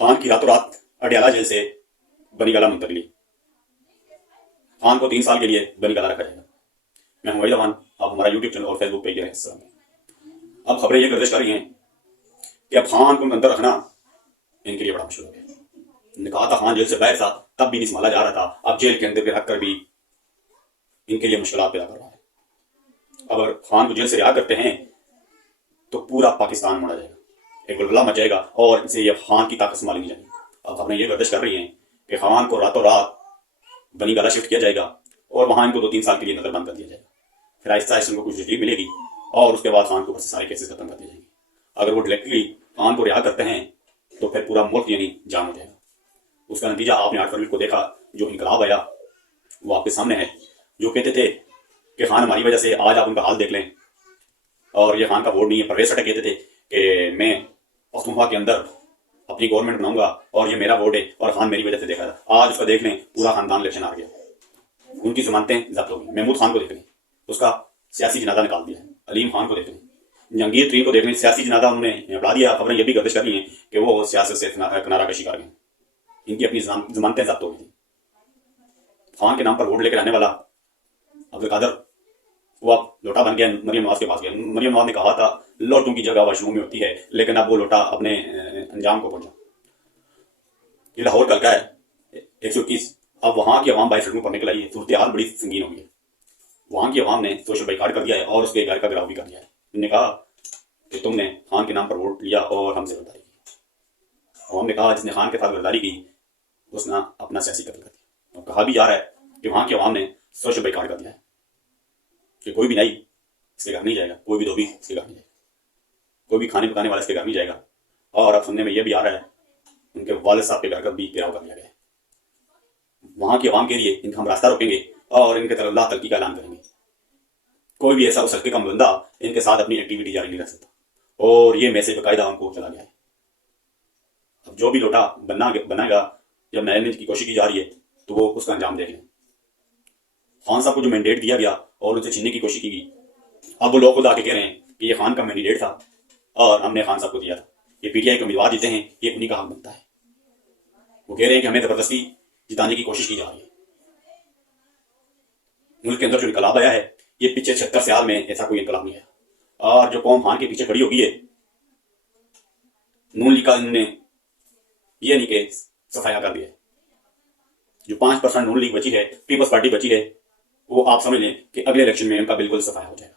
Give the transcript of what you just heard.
खान की रातों रात अडयाला जेल से बनीगाला मुंतकली। खान को 3 साल के लिए बनीगाला रखा जाएगा। मैं हूं वहीद अमान, आप हमारा यूट्यूब चैनल और फेसबुक पेज देख सकते हैं। अब खबरें ये गर्दिश कर रही हैं कि अब खान को अंदर रखना इनके लिए बड़ा मुश्किल हो गया। इन्होंने कहा था खान जेल से बाहर था तब भी नहीं संभाला जा रहा था, अब जेल के अंदर रख कर भी इनके लिए मुश्किल पैदा कर रहा है। अब अगर खान को जेल से रिहा करते हैं तो पूरा पाकिस्तान मारा जाएगा, एक बुलबुला मच जाएगा और इनसे ये खान की ताकत संभाली नहीं जाएगी। अब खबरें ये गर्दिश कर रही हैं कि खान को रातों रात बनीगाला शिफ्ट किया जाएगा और वहां इनको 2-3 साल के लिए नजरबंद कर दिया जाएगा। फिर आहिस्ता आहिस्ता इनको कुछ रिलीफ मिलेगी और उसके बाद खान को सारे केसेस खत्म कर दिए जाएंगे। अगर वो डायरेक्टली खान को रिहा करते हैं तो फिर पूरा मुल्क यानी जाम हो जाएगा। उसका नतीजा आपने 8 फरवरी को देखा, जो इनकलाब आया वो आपके सामने है। जो कहते थे कि खान हमारी वजह से, आज आप उनका हाल देख लें। और ये खान का वोट नहीं है। परवेज खट्टर कहते थे कि मैं पख्तूनख्वा के अंदर अपनी गवर्नमेंट बनाऊंगा और ये मेरा वोट है और खान मेरी वजह से देखा था। आज उसका देख लें, पूरा खानदान इलेक्शन आ गया, उनकी जमानतें जब्त हो गई। महमूद खान को देख लें, उसका सियासी जनाजा निकाल दिया है। अलीम खान को देख लें, जहांगीर तरीन को देख लें, सियासी जनाजा उन्होंने बढ़ा दिया। खबरें ये भी गर्दिश कर रही हैं कि वो सियासत से किनारा कशी कर गए, इनकी अपनी जमानतें जब्त हो गई थी। खान के नाम पर वोट लेकर आने वाला अब्दुल कादर, वो अब लोटा बन गया, मरियम नवाज के पास गया। मरियम नवाज ने कहा था लोटों की जगह वाशरूम में होती है, लेकिन अब वो लोटा अपने अंजाम को पहुंचा। ये लाहौर कल का है 121। अब वहां की आवाम 22 सड़कों पर निकल आई है। सूरत हाल बड़ी संगीन हो गई है। वहां की आवाम ने सोशल बाइकाट कर दिया है और उसके घर का गिराव भी कर दिया है। उन्होंने कहा कि तुमने खान के नाम पर वोट लिया और हमसे गद्दारी की। आवाम ने कहा जिसने खान के साथ गद्दारी की उसने अपना सियासी कत्ल कर दिया। और कहा भी जा रहा है कि वहां की आवाम ने सोशल बाइकाट कर दिया है कि कोई भी नहीं इसके घर नहीं जाएगा, कोई भी धोबी इसके घर नहीं जाएगा, कोई भी खाने पकाने वाला इसके घर नहीं जाएगा। और अब सुनने में यह भी आ रहा है उनके वालिद साहब के घर का भी घेराव कर लिया गया है। वहां की आवाम के लिए इनका हम रास्ता रोकेंगे और इनके तरफ अल्लाह तलकी का ऐलान करेंगे। कोई भी ऐसा उस हल्के का बंदा इनके साथ अपनी एक्टिविटी जारी नहीं रख सकता। और ये मैसेज बाकायदा उनको चला गया है। अब जो भी लोटा बनाएगा, जब मैनेजमेंट की कोशिश की जा रही है तो वो उसका अंजाम देख लें। खान साहब को जो मैंडेट दिया गया और उनसे छीनने की कोशिश की गई, अब वो लोग खुद आके कह रहे हैं कि ये खान का मैंडेट था और हमने खान साहब को दिया था। ये पीटीआई के उम्मीदवार जीते हैं, ये उन्हीं का हक बनता है। वो कह रहे हैं कि हमें जबरदस्ती जिताने की कोशिश की जा रही है। मुल्क के अंदर जो इनकलाब आया है, ये पिछले 76 साल में ऐसा कोई इनकलाब नहीं आया। और जो कौम खान के पीछे खड़ी हो गई है, नून लीग का इन्होंने ये नहीं कि सफाया कर दिया है। जो 5% नून लीग बची है, पीपल्स पार्टी बची है, वो आप समझ लें कि अगले इलेक्शन में इनका बिल्कुल सफाया हो जाएगा।